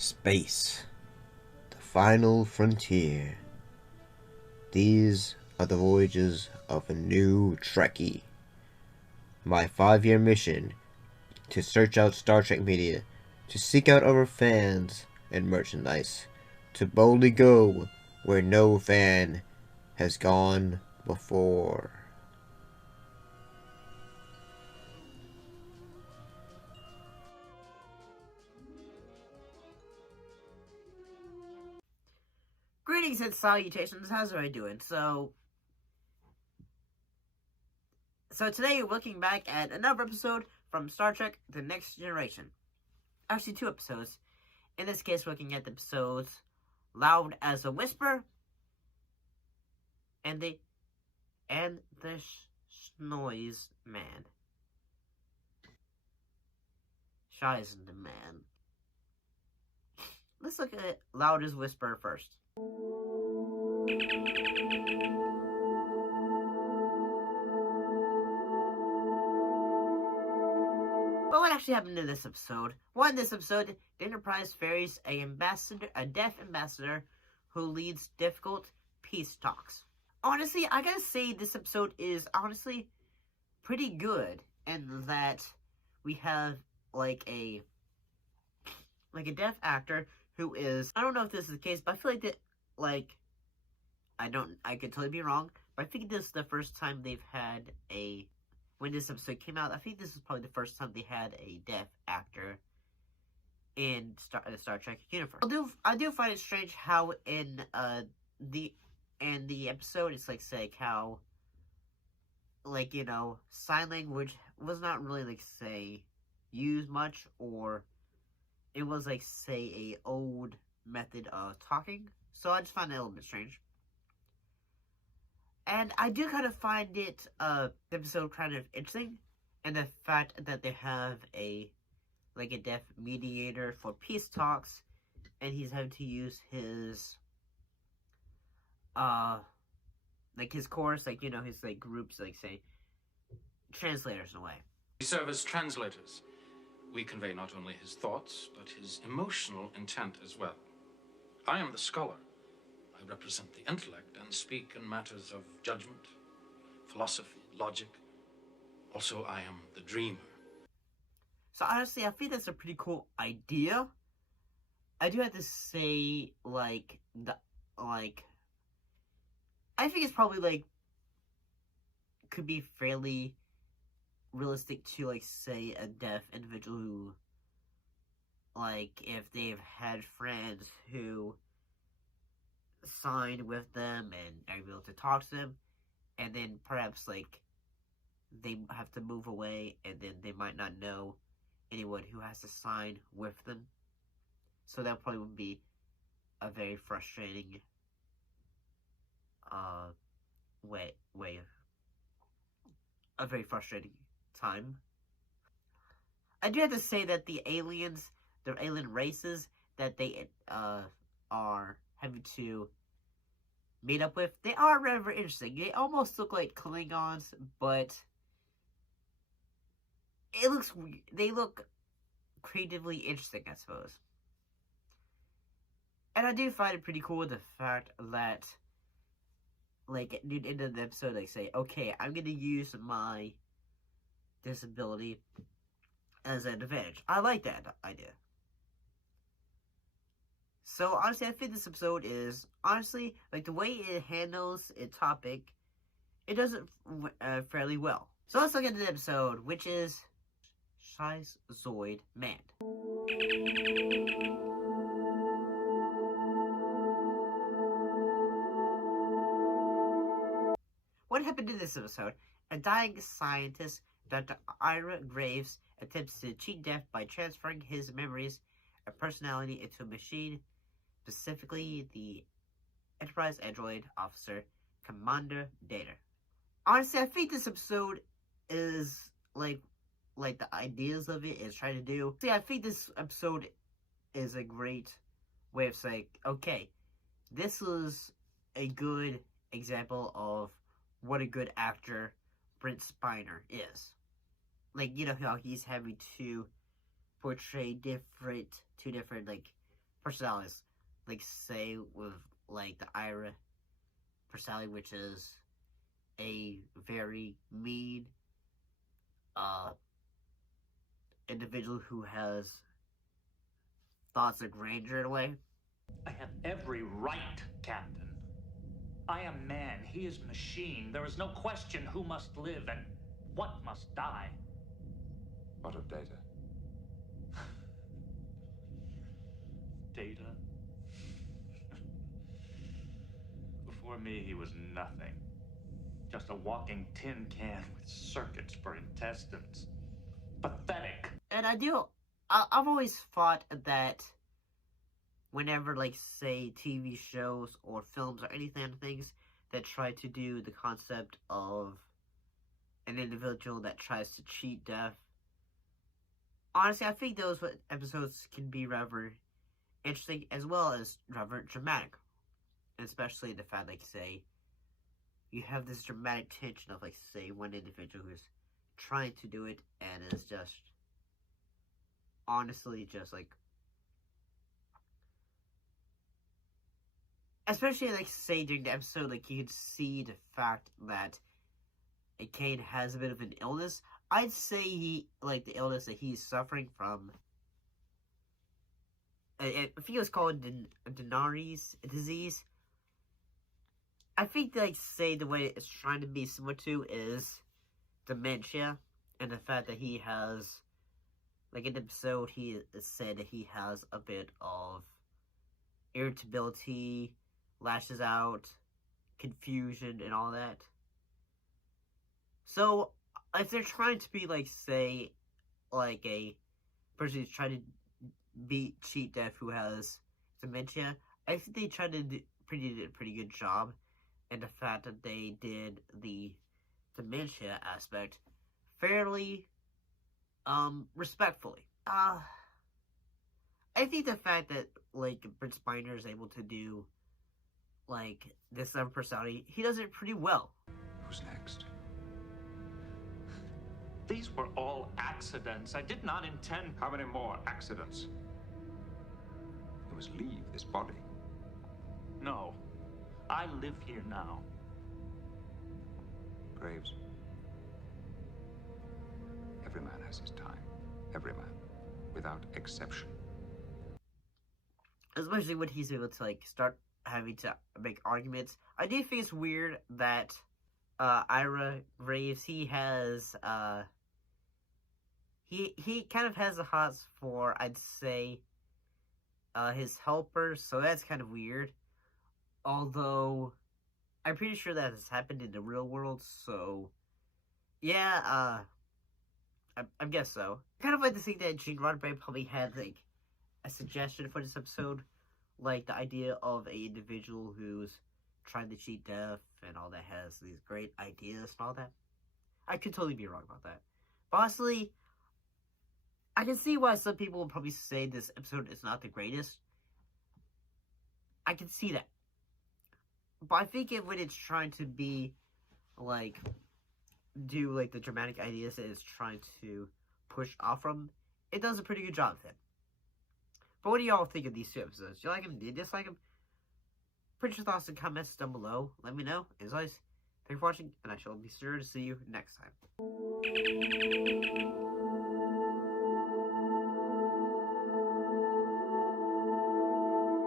Space, the final frontier. These are the voyages of a new Trekkie. My 5-year mission to search out Star Trek media, to seek out our fans and merchandise, to boldly go where no fan has gone before. Greetings and salutations, how's everybody doing? So today we're looking back at another episode from Star Trek The Next Generation. Actually, 2 episodes. In this case, we're looking at the episodes Loud as a Whisper and the Schnoise Man. Shies the Man. Let's look at Loud as Whisper first. But what actually happened in this episode? Well, in this episode, the Enterprise ferries a deaf ambassador who leads difficult peace talks. Honestly, I gotta say this episode is honestly pretty good, and that we have like a deaf actor who is, I don't know if this is the case, but I feel like that I could totally be wrong, but I think this is the first time they've had when this episode came out, I think this is probably the first time they had a deaf actor in the Star Trek universe. I do find it strange how in the episode it's how sign language was not really used much, or it was a old method of talking. So I just find it a little bit strange. And I do kind of find the episode kind of interesting, and the fact that they have a deaf mediator for peace talks, and he's having to use his his chorus, his groups, say translators in a way. We serve as translators. We convey not only his thoughts, but his emotional intent as well. I am the scholar. I represent the intellect and speak in matters of judgment, philosophy, logic. Also, I am the dreamer. So honestly, I think that's a pretty cool idea. I do have to say, I think it's probably could be fairly realistic to say a deaf individual who if they've had friends who sign with them and are able to talk to them, and then perhaps they have to move away, and then they might not know anyone who has to sign with them. So that probably would be a very frustrating a very frustrating time. I do have to say that the alien races that they are having to meet up with, they are rather interesting. They almost look like Klingons, but they look creatively interesting, I suppose. And I do find it pretty cool the fact that at the end of the episode they say, okay, I'm gonna use my disability as an advantage. I like that idea. So honestly, I think this episode is honestly the way it handles its topic, it does it fairly well. So let's look at the episode, which is Schizoid Man. What happened in this episode? A dying scientist, Dr. Ira Graves, attempts to cheat death by transferring his memories and personality into a machine, specifically the Enterprise android officer, Commander Data. Honestly, I think this episode is the ideas of it is trying to do. See, I think this episode is a great way of saying, okay, this is a good example of what a good actor Brent Spiner is. How he's having to portray two different personalities. Like, say, with, like, the Ira personality, which is a very mean, individual who has thoughts of grandeur in a way. I have every right, Captain. I am man, he is machine. There is no question who must live and what must die. What of Data? Data? Before me, he was nothing. Just a walking tin can with circuits for intestines. Pathetic. And I've always thought that whenever, like, say, TV shows or films or anything, things that try to do the concept of an individual that tries to cheat death, honestly, I think those episodes can be rather interesting as well as rather dramatic. Especially the fact, like, say, you have this dramatic tension of, like, say, one individual who's trying to do it and is just honestly just, like, especially, like, say, during the episode, like, you could see the fact that Kane has a bit of an illness. I'd say the illness that he's suffering from, I think it was called Denari's disease. I think, like, say, the way it's trying to be similar to is dementia, and the fact that he has, like, in the episode, he said that he has a bit of irritability, lashes out, confusion, and all that. So, if they're trying to be, like, say, like, a person who's trying to beat cheat death who has dementia, I think they tried to did a pretty good job. And the fact that they did the dementia aspect fairly, respectfully. I think the fact that, like, Brent Spiner is able to do, like, this personality, he does it pretty well. Who's next? These were all accidents. I did not intend. How many more accidents? You must leave this body. No. I live here now. Graves. Every man has his time. Every man. Without exception. Especially when he's able to, like, start having to make arguments. I do think it's weird that, Ira Graves, he has, he kind of has a hots for, I'd say, his helpers, so that's kind of weird. Although, I'm pretty sure that has happened in the real world, so, yeah, I guess so. I kind of like to think that Gene Roddenberry probably had, like, a suggestion for this episode, like the idea of a individual who's trying to cheat death and all that, has these great ideas and all that. I could totally be wrong about that. But honestly, I can see why some people will probably say this episode is not the greatest. I can see that. But I think when it's trying to be, like, do, like, the dramatic ideas that it's trying to push off from, it does a pretty good job of it. But what do y'all think of these two episodes? Do you like them? Do you dislike them? Put your thoughts and comments down below. Let me know. As always, thanks for watching, and I shall be sure to see you next time.